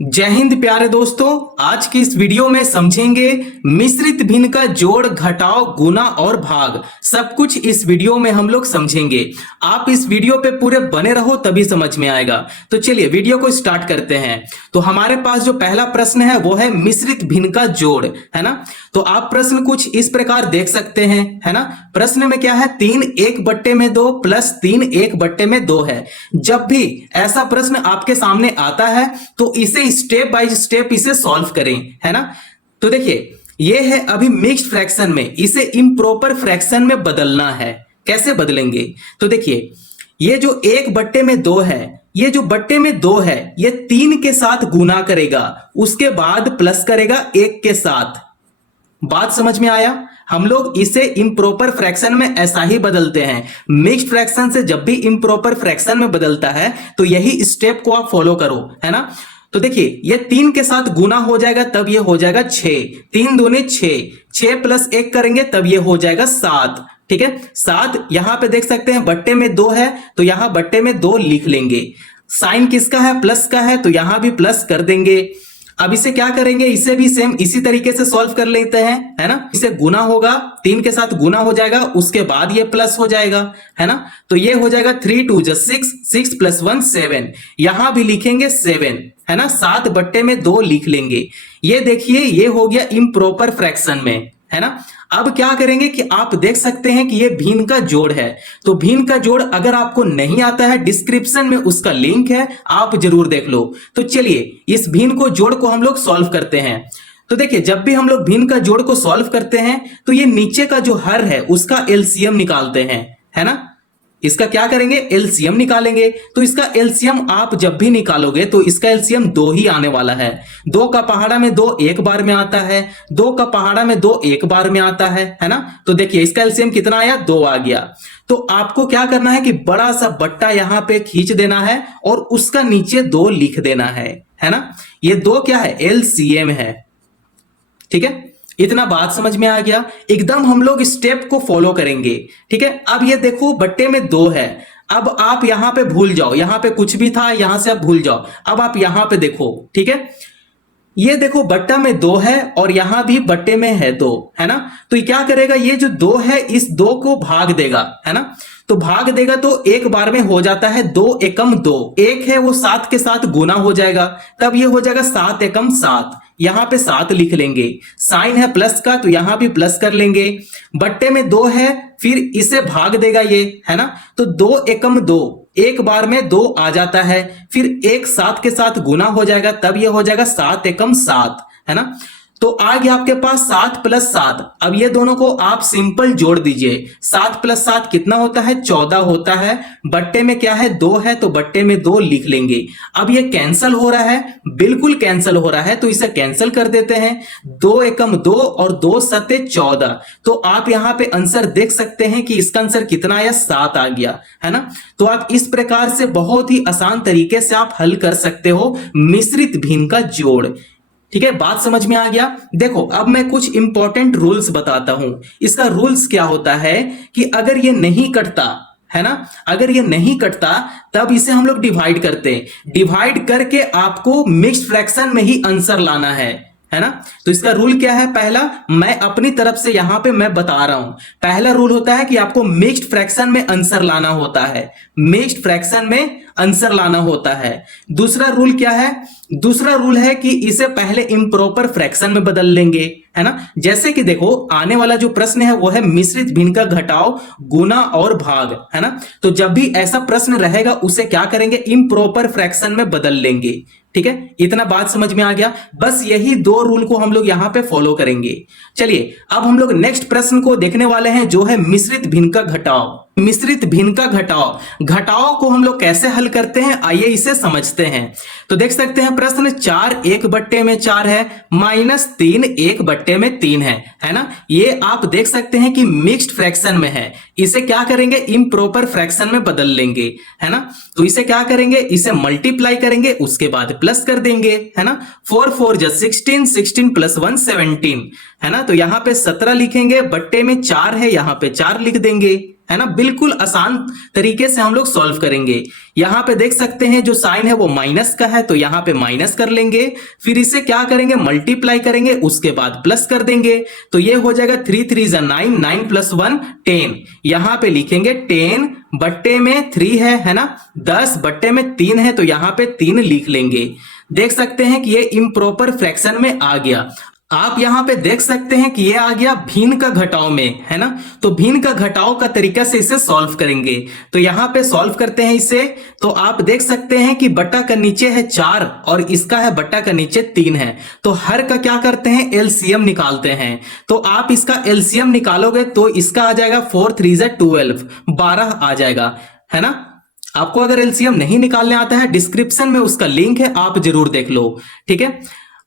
जय हिंद प्यारे दोस्तों। आज की इस वीडियो में समझेंगे मिश्रित भिन्न का जोड़, घटाव, गुना और भाग। सब कुछ इस वीडियो में हम लोग समझेंगे। आप इस वीडियो पे पूरे बने रहो तभी समझ में आएगा। तो चलिए वीडियो को स्टार्ट करते हैं। तो हमारे पास जो पहला प्रश्न है वो है मिश्रित भिन्न का जोड़, है ना। तो आप प्रश्न कुछ इस प्रकार देख सकते हैं, है ना। प्रश्न में क्या है, 3 1/2 प्लस 3 1/2 है। जब भी ऐसा प्रश्न आपके सामने आता है तो इसे स्टेप बाय स्टेप इसे सॉल्व करें, है ना। तो देखिए ये है अभी मिक्स्ड फ्रैक्शन में, इसे इम्प्रॉपर फ्रैक्शन में बदलना है। कैसे बदलेंगे, तो देखिए ये जो 1/2 है, ये जो बट्टे में 2 है, ये 3 के साथ गुना करेगा, उसके बाद प्लस करेगा 1 के साथ। बात समझ में आया। हम लोग इसे इम्प्रॉपर फ्रैक्शन में ऐसा ही बदलते हैं। मिक्स्ड फ्रैक्शन से जब भी इम्प्रॉपर फ्रैक्शन में बदलता है तो यही स्टेप को आप फॉलो करो, है ना। तो देखिए ये 3 के साथ गुना हो जाएगा तब ये हो जाएगा 6, 3 दूने 6, 6 प्लस 1 करेंगे तब ये हो जाएगा 7। ठीक है, 7 यहां पे देख सकते हैं बट्टे में 2 है तो यहां बट्टे में 2 लिख लेंगे। साइन किसका है, प्लस का है, तो यहां भी प्लस कर देंगे। अब इसे क्या करेंगे, इसे भी सेम इसी तरीके से सॉल्व कर लेते हैं, है ना। इसे गुना होगा, 3 के साथ गुना हो जाएगा, उसके बाद ये प्लस हो जाएगा, है ना। तो ये हो जाएगा 3 2 6, 6 + 1 7। यहां भी लिखेंगे 7, है ना। 7 में 2 लिख लेंगे। ये देखिए ये हो गया इम्प्रॉपर फ्रैक्शन में, है ना। अब क्या करेंगे कि आप देख सकते हैं कि ये भिन्न का जोड़ है। तो भिन्न का जोड़ अगर आपको नहीं आता है, डिस्क्रिप्शन में उसका लिंक है, आप जरूर देख लो। तो चलिए इस भिन्न को जोड़ को हम लोग सॉल्व करते हैं। तो देखिए जब भी हम लोग भिन्न का जोड़ को सॉल्व करते हैं तो ये नीचे का जो हर है उसका एलसीएम निकालते हैं, है ना। इसका क्या करेंगे, एलसीएम निकालेंगे। तो इसका एलसीएम आप जब भी निकालोगे तो इसका एलसीएम 2 ही आने वाला है। 2 का पहाड़ा में 2 एक बार में आता है, 2 का पहाड़ा में 2 एक बार में आता है ना। तो देखिए इसका एलसीएम कितना आया, 2 आ गया। तो आपको क्या करना है कि बड़ा सा बट्टा यहां पे खींच देना है और उसका नीचे 2 लिख देना है ना। ये 2 क्या है, एलसीएम है। ठीक है, इतना बात समझ में आ गया। एकदम हम लोग स्टेप को फॉलो करेंगे। ठीक है, अब ये देखो बट्टे में 2 है। अब आप यहां पे भूल जाओ, यहां पे कुछ भी था यहां से आप भूल जाओ। अब आप यहां पे देखो, ठीक है, ये देखो बट्टा में 2 है और यहां भी बट्टे में है 2, है ना। तो ये क्या करेगा, ये जो 2 है इस 2 को भाग देगा, है ना। तो भाग देगा तो एक बार में हो जाता है 2 एकम 2, 1 है वो 7 के साथ गुना हो जाएगा, तब ये हो जाएगा 7 एकम 7। यहां पे 7 लिख लेंगे। साइन है प्लस का तो यहां भी प्लस कर लेंगे। बट्टे में 2 है, फिर इसे भाग देगा ये, है ना। तो 2 एकम 2, एक बार में 2 आ जाता है, फिर 1 7 के साथ गुना हो जाएगा तब ये हो जाएगा 7 एकम 7, है ना। तो आ गया आपके पास 7 + 7। अब ये दोनों को आप सिंपल जोड़ दीजिए। 7 + 7 कितना होता है, 14 होता है। बट्टे में क्या है, 2 है तो बट्टे में 2 लिख लेंगे। अब ये कैंसल हो रहा है, बिल्कुल कैंसल हो रहा है, तो इसे कैंसल कर देते हैं। 2 एकम 2 और 2 सते 14। तो आप यहां पे आंसर देख सकते हैं कि इसका आंसर कितना आया, 7 आ गया, है ना। तो आप इस प्रकार से बहुत ही आसान तरीके से आप हल कर सकते हो मिश्रित भिन्न का जोड़। ठीक है, बात समझ में आ गया। देखो अब मैं कुछ इंपॉर्टेंट रूल्स बताता हूं। इसका रूल्स क्या होता है कि अगर ये नहीं कटता, है ना, अगर ये नहीं कटता तब इसे हम लोग डिवाइड करते हैं। डिवाइड करके आपको मिक्स्ड फ्रैक्शन में ही आंसर लाना है ना। तो इसका रूल क्या है, पहला मैं अपनी तरफ से यहां पे मैं बता रहा हूं। पहला रूल होता है कि आपको मिक्स्ड फ्रैक्शन में आंसर लाना होता है, मिक्स्ड फ्रैक्शन में आंसर लाना होता है। दूसरा रूल क्या है, दूसरा रूल है कि इसे पहले इम्प्रॉपर फ्रैक्शन में बदल लेंगे, है ना। जैसे कि देखो आने वाला जो प्रश्न है वो है मिश्रित भिन्न का घटाव, गुना और भाग, है ना। तो जब भी ऐसा प्रश्न रहेगा उसे क्या करेंगे, इम्प्रॉपर फ्रैक्शन में बदल लेंगे। ठीक है, इतना बात समझ में आ गया। बस यही 2 रूल को हम लोग यहां पे फॉलो करेंगे। चलिए अब हम लोग नेक्स्ट प्रश्न को देखने वाले हैं जो है मिश्रित भिन्न का घटाव। मिश्रित भिन्न का घटाव, घटाव को हम लोग कैसे हल करते हैं, आइए इसे समझते हैं। तो देख सकते हैं प्रश्न 4 1/4 है, -3 1/3 है ना। ये आप देख सकते हैं कि मिक्स्ड फ्रैक्शन में है। इसे क्या करेंगे, इम्प्रॉपर फ्रैक्शन में बदल लेंगे, है ना। तो इसे क्या करेंगे, इसे मल्टीप्लाई करेंगे, उसके बाद प्लस कर देंगे, है ना। 4 4 16, 16 + 1 17, है ना। तो यहां पे 17 लिखेंगे, बट्टे में 4 है, यहां पे 4 लिख देंगे, है ना, बिल्कुल आसान तरीके से हम लोग सॉल्व करेंगे। यहाँ पे देख सकते हैं जो साइन है वो माइनस का है, तो यहाँ पे माइनस कर लेंगे, फिर इसे क्या करेंगे, मल्टीप्लाई करेंगे, उसके बाद प्लस कर देंगे। तो ये हो जाएगा 3 3 जा 9, 9 + 1 10। यहाँ पे लिखेंगे 10 बट्टे में 3 है ना, 10 बट्टे में 3 है, तो यहाँ पे 3 लिख लेंगे। देख सकते हैं कि ये इम्प्रॉपर फ्रैक्शन में आ गया। आप यहाँ पे देख सकते हैं कि ये आ गया भिन्न का घटाव में, है ना। तो भिन्न का घटाव का तरीका से इसे सॉल्व करेंगे। तो यहाँ पे सॉल्व करते हैं इसे। तो आप देख सकते हैं कि बट्टा का नीचे है 4 और इसका है बट्टा का नीचे 3 है। तो हर का क्या करते हैं, एलसीएम निकालते हैं। तो आप इसका एलसीएम निकालोगे तो इसका आ जाएगा 4 3 जा 12, 12 आ जाएगा, है ना। आपको अगर एलसीएम नहीं निकालने आता है, डिस्क्रिप्शन में उसका लिंक है, आप जरूर देख लो, ठीक है।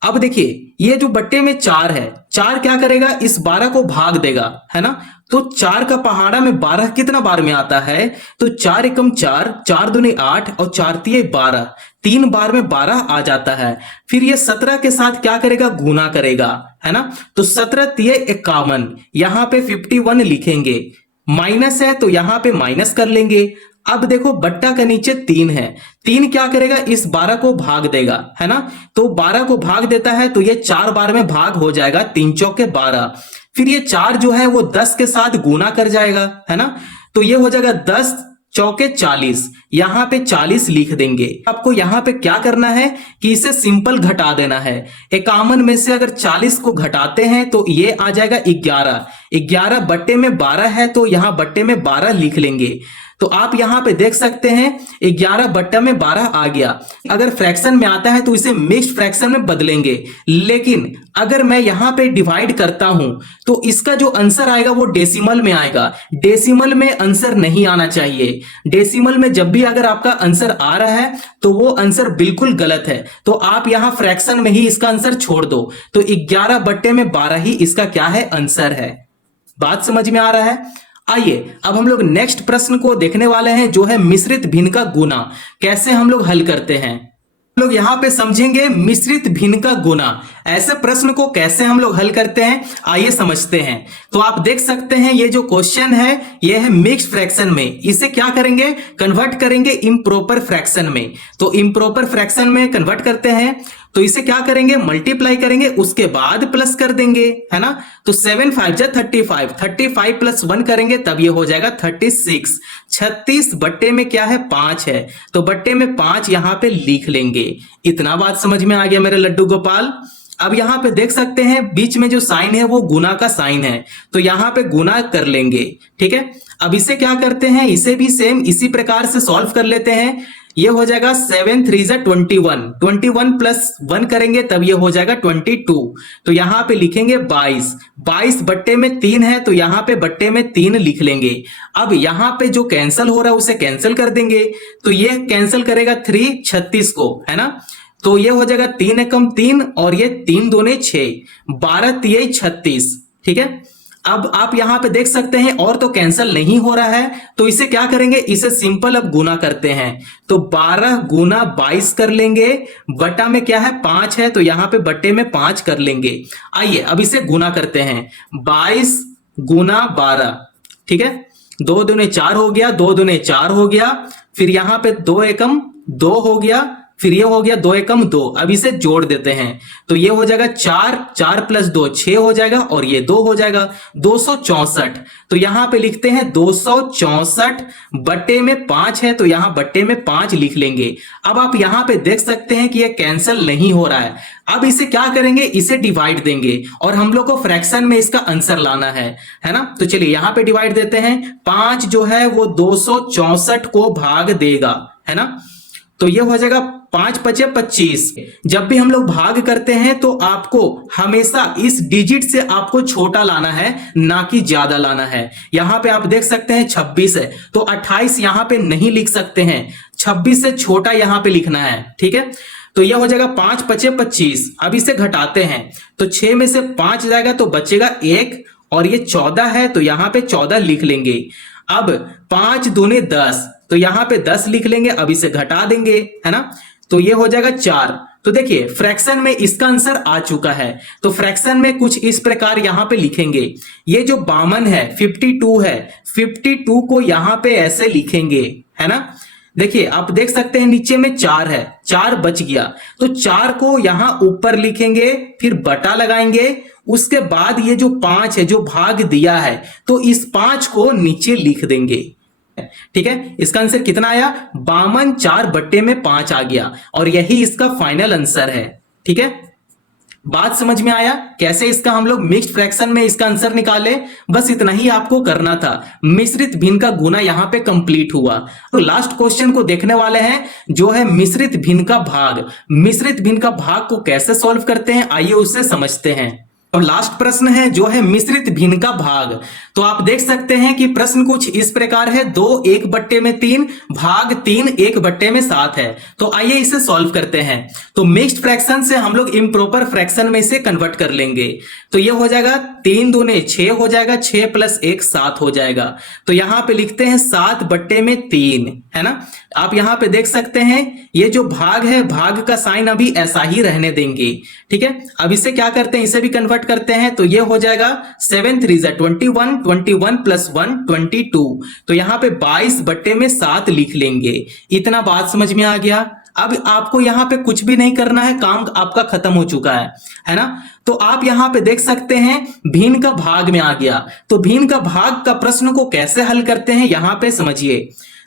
अब देखिए ये जो बट्टे में 4 है, 4 क्या करेगा, इस 12 को भाग देगा, है ना। तो 4 का पहाड़ा में 12 कितना बार में आता है, तो 4 एकम 4, 4 दूनी 8 और 4 तिये 12, 3 बार में 12 आ जाता है। फिर ये 17 के साथ क्या करेगा, गुना करेगा, है ना। तो 17 तिये 51, यहां पे 51 लिखेंगे, माइनस है तो यहां पे माइनस कर लेंगे। अब देखो बट्टा का नीचे 3 है, 3 क्या करेगा, इस 12 को भाग देगा, है ना। तो 12 को भाग देता है तो ये 4 बार में भाग हो जाएगा, 3 चौके 12। फिर ये 4 जो है वो 10 के साथ गुना कर जाएगा, है ना। तो ये हो जाएगा 10 चौके 40, यहां पे 40 लिख देंगे। आपको यहां पे क्या करना है कि इसे सिंपल घटा देना है। 51 में से अगर 40 को घटाते हैं तो ये आ जाएगा 11, 11 बट्टे में 12 है, तो यहां बट्टे में 12 लिख लेंगे। तो आप यहां पे देख सकते हैं 11 बट्टा में 12 आ गया। अगर फ्रैक्शन में आता है तो इसे मिक्स्ड फ्रैक्शन में बदलेंगे, लेकिन अगर मैं यहां पे डिवाइड करता हूं तो इसका जो आंसर आएगा वो डेसिमल में आएगा। डेसिमल में आंसर नहीं आना चाहिए। डेसिमल में जब भी अगर आपका आंसर आ रहा है तो वो आंसर बिल्कुल गलत है। तो आप यहां फ्रैक्शन में ही इसका आंसर छोड़ दो। तो 11 बट्टे में 12 ही इसका क्या है, आंसर है। बात समझ में आ रहा है। आइए अब हम लोग नेक्स्ट प्रश्न को देखने वाले हैं, जो है मिश्रित भिन्न का गुना। कैसे हम लोग हल करते हैं, हम लोग यहाँ पे समझेंगे मिश्रित भिन्न का गुना। ऐसे प्रश्न को कैसे हम लोग हल करते हैं, आइए समझते हैं। तो आप देख सकते हैं ये जो क्वेश्चन है ये है मिक्स्ड फ्रैक्शन में। इसे क्या करेंगे, कन्वर्ट करेंगे इम्प्रॉपर फ्रैक्शन में। तो इम्प्रॉपर फ्रैक्शन में कन्वर्ट करते हैं तो इसे क्या करेंगे, मल्टीप्लाई करेंगे, उसके बाद प्लस कर देंगे, है ना। तो 7 5 जा 35, 35 + 1 करेंगे तब ये हो जाएगा 36। 36 बट्टे में क्या है, 5 है, तो बट्टे में 5 यहां पे लिख लेंगे। इतना बात समझ में आ गया मेरे लड्डू गोपाल। अब यहां पे देख सकते हैं बीच में जो साइन है वो गुना का साइन है, तो यहां पे गुना कर लेंगे, ठीक है। अब इसे क्या करते हैं, इसे भी सेम इसी प्रकार से सॉल्व कर लेते हैं। ये हो जाएगा 7 3 जा 21, 21 + 1 करेंगे तब ये हो जाएगा 22। तो यहां पे लिखेंगे 22, 22 बट्टे में 3 है, तो यहां पे बट्टे में 3 लिख लेंगे। अब यहां पे जो कैंसिल हो रहा है उसे कैंसिल कर देंगे, तो ये कैंसिल करेगा 3 36 को, है ना। तो ये हो जाएगा 3 एकम 3 और ये 3 दूने 6, 12 तिये 36, ठीक है। अब आप यहां पे देख सकते हैं और तो कैंसिल नहीं हो रहा है, तो इसे क्या करेंगे, इसे सिंपल अब गुना करते हैं। तो 12 गुना 22 कर लेंगे, बटा में क्या है 5 है, तो यहां पे बट्टे में 5 कर लेंगे। आइए अब इसे गुना करते हैं, 22 गुना 12, ठीक है। 2 दूने 4 हो गया, 2 दूने 4 हो गया, फिर यहां पे 2 एकम 2 हो गया, फिर ये हो गया 2 एकम 2। अब इसे जोड़ देते हैं तो ये हो जाएगा 4, 4 + 2 6 हो जाएगा और ये 2 हो जाएगा 264। तो यहां पे लिखते हैं 264 बट्टे में 5 है, तो यहां बट्टे में 5 लिख लेंगे। अब आप यहां पे देख सकते हैं कि ये कैंसिल नहीं हो रहा है। अब इसे क्या करेंगे, इसे डिवाइड देंगे और हम लोग को फ्रैक्शन में इसका आंसर लाना है ना। तो चलिए यहां पे डिवाइड देते हैं। 5 जो है वो 264 को भाग देगा, है ना। तो ये हो जाएगा 5 × 5 = 25। जब भी हम लोग भाग करते हैं तो आपको हमेशा इस डिजिट से आपको छोटा लाना है, ना कि ज्यादा लाना है। यहां पे आप देख सकते हैं 26 है, तो 28 यहां पे नहीं लिख सकते हैं, 26 से छोटा यहां पे लिखना है, ठीक है। तो यह हो जाएगा 5 × 5 = 25। अब इसे घटाते हैं तो 6 में से 5 जाएगा तो बचेगा 1 और ये 14 है, तो यहां पे 14 लिख लेंगे। अब 5 दूने 10, तो यहां पे 10 लिख लेंगे। अब इसे घटा देंगे, है ना। तो ये हो जाएगा 4, तो देखिए फ्रैक्शन में इसका आंसर आ चुका है। तो फ्रैक्शन में कुछ इस प्रकार यहां पे लिखेंगे, ये जो 52 है 52 है, 52 को यहां पे ऐसे लिखेंगे, है ना। देखिए आप देख सकते हैं नीचे में 4 है, 4 बच गया, तो 4 को यहां ऊपर लिखेंगे, फिर बटा लगाएंगे, उसके बाद ये जो 5 है जो भाग दिया है, तो इस 5 को नीचे लिख देंगे। ठीक है, इसका आंसर कितना आया? 52 4 बट्टे में 5 आ गया, और यही इसका फाइनल आंसर है। ठीक है, बात समझ में आया कैसे इसका हम लोग मिक्स्ड फ्रैक्शन में इसका आंसर निकाले? बस इतना ही आपको करना था। मिश्रित भिन्न का गुना यहां पे कंप्लीट हुआ। तो लास्ट क्वेश्चन को देखने वाले हैं, जो है मिश्रित भिन्न का भाग। मिश्रित भिन्न का भाग को कैसे सॉल्व करते हैं, आइए उसे समझते हैं। और लास्ट प्रश्न है जो है मिश्रित भिन्न का भाग। तो आप देख सकते हैं कि प्रश्न कुछ इस प्रकार है, 2 1 बट्टे में 3 भाग 3 1 बट्टे में 7 है। तो आइए इसे सॉल्व करते हैं। तो मिक्स्ड फ्रैक्शन से हम लोग इम्प्रॉपर फ्रैक्शन में इसे कन्वर्ट कर लेंगे। तो ये हो जाएगा 3 दूने 6 हो जाएगा, 6 + 1 7 हो जाएगा। तो यहां पे लिखते हैं 7 बट्टे में 3, है ना। आप यहां पे देख सकते हैं ये जो भाग है, भाग का साइन अभी ऐसा ही रहने देंगे। ठीक है, अब इसे क्या करते हैं, इसे भी कन्वर्ट करते हैं। तो ये हो जाएगा 7 3 21, 21 + 1 22। तो यहां पे 22 बट्टे में 7 लिख लेंगे। इतना बात समझ में आ गया। अब आपको यहां पे कुछ भी नहीं करना है, काम आपका खत्म हो चुका है ना। तो आप यहां पे देख सकते हैं भिन्न का भाग में आ गया। तो भिन्न का भाग का प्रश्न को कैसे हल करते हैं यहां पे समझिए।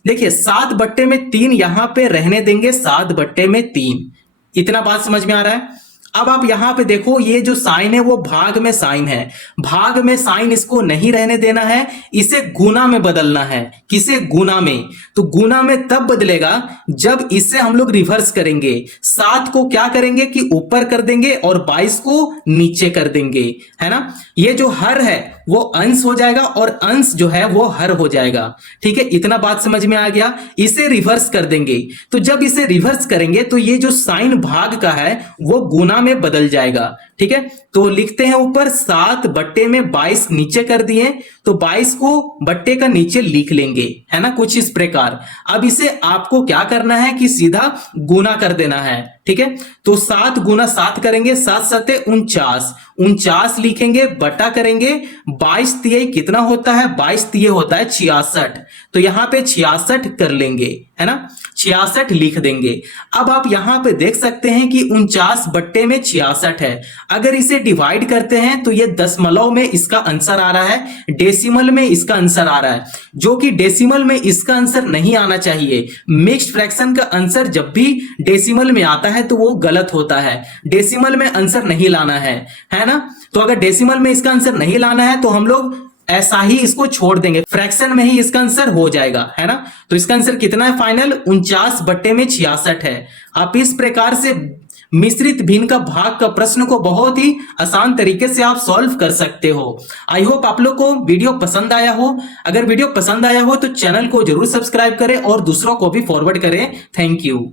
देखिए 7 बट्टे में 3 यहां पे रहने देंगे, 7 बट्टे में 3। इतना बात समझ में आ रहा है। अब आप यहां पे देखो, ये जो साइन है वो भाग में साइन है, भाग में साइन इसको नहीं रहने देना है, इसे गुना में बदलना है। किसे? गुना में। तो गुना में तब बदलेगा जब इसे हम लोग रिवर्स करेंगे। 7 को क्या करेंगे कि ऊपर कर देंगे और 22 को नीचे कर देंगे, है ना। ये जो हर है वो अंश हो जाएगा और अंश जो है वो हर हो जाएगा। ठीक है, इतना बात समझ में आ गया। इसे रिवर्स कर देंगे, तो जब इसे रिवर्स करेंगे तो ये जो साइन भाग का है वो गुना में बदल जाएगा। ठीक है, तो लिखते हैं ऊपर 7 बट्टे में 22 नीचे कर दिए, तो 22 को बट्टे का नीचे लिख लेंगे, है ना, कुछ इस प्रकार। अब इसे आपको क्या करना है कि सीधा गुना कर देना है। ठीक है, तो 7 × 7 करेंगे, 7 7 49, 49 लिखेंगे, बटा करेंगे, 22 तिये कितना होता है, 22 तिये होता है 66। तो यहां पे 66 कर लेंगे, है ना, 66 लिख देंगे। अब आप यहां पे देख सकते हैं कि 49 बट्टे में 66 है। अगर इसे डिवाइड करते हैं तो ये दशमलव में इसका आंसर आ रहा है, डेसिमल में इसका आंसर आ रहा है, जो कि डेसिमल में इसका आंसर नहीं आना चाहिए। मिक्स्ड फ्रैक्शन का आंसर जब भी डेसिमल में आता है तो वो गलत होता है, डेसिमल में आंसर नहीं लाना है ना। तो अगर डेसिमल में इसका आंसर नहीं लाना है तो हम लोग ऐसा ही इसको छोड़ देंगे, फ्रैक्शन में ही इसका आंसर हो जाएगा, है ना। तो इसका आंसर कितना है फाइनल? 49 बट्टे में 66 है। आप इस प्रकार से मिश्रित भिन्न का भाग का प्रश्न को बहुत ही आसान तरीके से आप सॉल्व कर सकते हो। आई होप आप लोग को वीडियो पसंद आया हो। अगर वीडियो पसंद आया हो तो चैनल को जरूर सब्सक्राइब करें और दूसरों को भी फॉरवर्ड करें। Thank you.